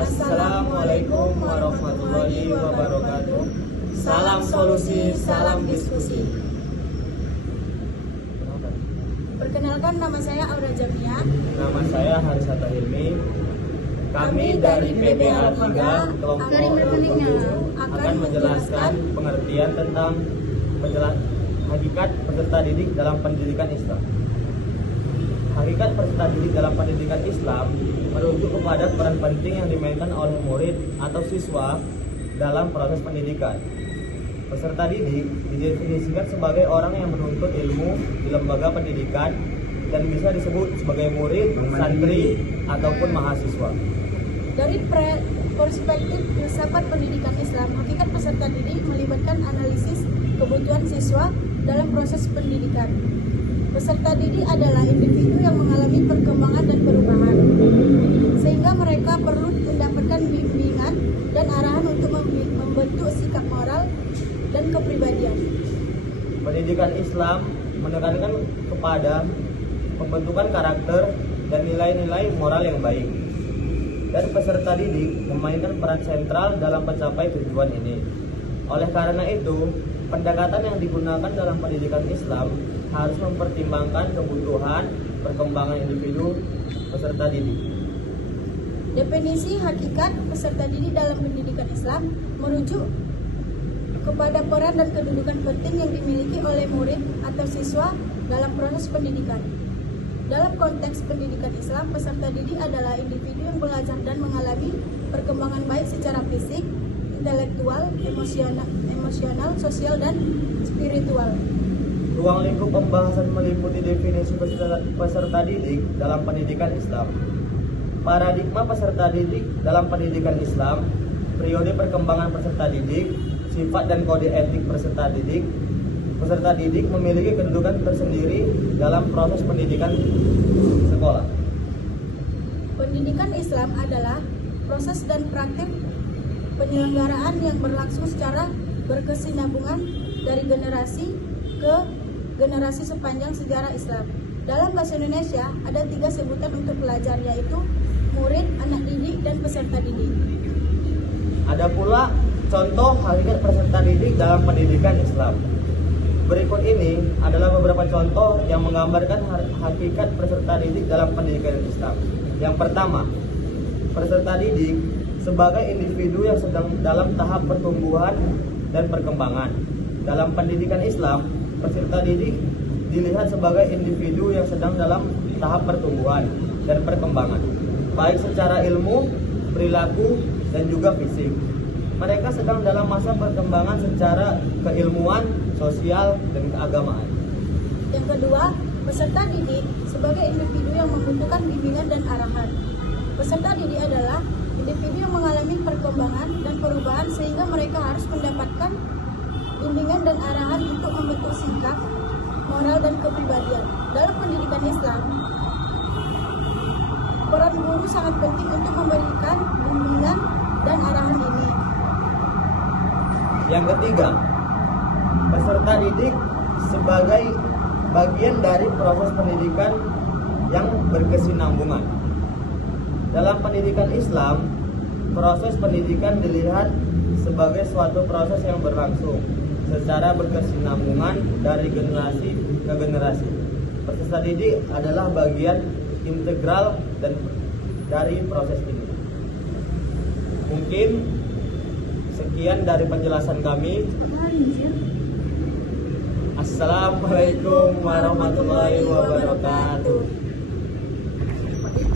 Assalamualaikum warahmatullahi wabarakatuh. Salam solusi, salam diskusi. Perkenalkan, nama saya Aura Jamia. Nama saya Harisata Hilmi. Kami dari PBA 3 kelompok 27 akan menjelaskan pengertian tentang hakikat peserta didik dalam pendidikan Islam. Hakikat peserta didik dalam pendidikan Islam merujuk kepada peran penting yang dimainkan oleh murid atau siswa dalam proses pendidikan. Peserta didik didefinisikan sebagai orang yang menuntut ilmu di lembaga pendidikan dan bisa disebut sebagai murid, santri, ataupun mahasiswa. Dari perspektif filsafat pendidikan Islam, hakikat peserta didik melibatkan analisis kebutuhan siswa dalam proses pendidikan. Peserta didik adalah individu yang mengalami perkembangan dan perubahan, sehingga mereka perlu mendapatkan bimbingan dan arahan untuk membentuk sikap moral dan kepribadian. Pendidikan Islam menekankan kepada pembentukan karakter dan nilai-nilai moral yang baik. Dan peserta didik memainkan peran sentral dalam mencapai tujuan ini. Oleh karena itu, pendekatan yang digunakan dalam pendidikan Islam harus mempertimbangkan kebutuhan perkembangan individu peserta didik. Definisi hakikat peserta didik dalam pendidikan Islam merujuk kepada peran dan kedudukan penting yang dimiliki oleh murid atau siswa dalam proses pendidikan. Dalam konteks pendidikan Islam, peserta didik adalah individu yang belajar dan mengalami perkembangan baik secara fisik, intelektual, emosional, sosial, dan spiritual. Ruang lingkup pembahasan meliputi definisi peserta didik dalam pendidikan Islam. Paradigma peserta didik dalam pendidikan Islam, periode perkembangan peserta didik, sifat dan kode etik peserta didik. Peserta didik memiliki kedudukan tersendiri dalam proses pendidikan sekolah. Pendidikan Islam adalah proses dan praktik penyelenggaraan yang berlangsung secara berkesinambungan dari generasi ke generasi sepanjang sejarah Islam. Dalam bahasa Indonesia ada 3 sebutan untuk pelajar, yaitu murid, anak didik, dan peserta didik. Ada pula contoh hakikat peserta didik dalam pendidikan Islam. Berikut ini adalah beberapa contoh yang menggambarkan hakikat peserta didik dalam pendidikan Islam. Yang pertama, peserta didik sebagai individu yang sedang dalam tahap pertumbuhan dan perkembangan. Dalam pendidikan Islam, peserta didik dilihat sebagai individu yang sedang dalam tahap pertumbuhan dan perkembangan, baik secara ilmu, perilaku, dan juga fisik. Mereka sedang dalam masa perkembangan secara keilmuan, sosial, dan keagamaan. Yang kedua, peserta didik sebagai individu yang membutuhkan bimbingan dan arahan. Peserta didik adalah individu yang mengalami perkembangan dan perubahan sehingga mereka harus mendapatkan bimbingan dan arahan untuk membentuk sikap, moral, dan kepribadian. Dalam pendidikan Islam, peran guru sangat penting untuk memberikan bimbingan dan arahan ini. Yang ketiga, peserta didik sebagai bagian dari proses pendidikan yang berkesinambungan. Dalam pendidikan Islam, proses pendidikan dilihat sebagai suatu proses yang berlangsung secara berkesinambungan dari generasi ke generasi. Peserta didik adalah bagian integral dari proses ini. Mungkin sekian dari penjelasan kami. Assalamualaikum warahmatullahi wabarakatuh.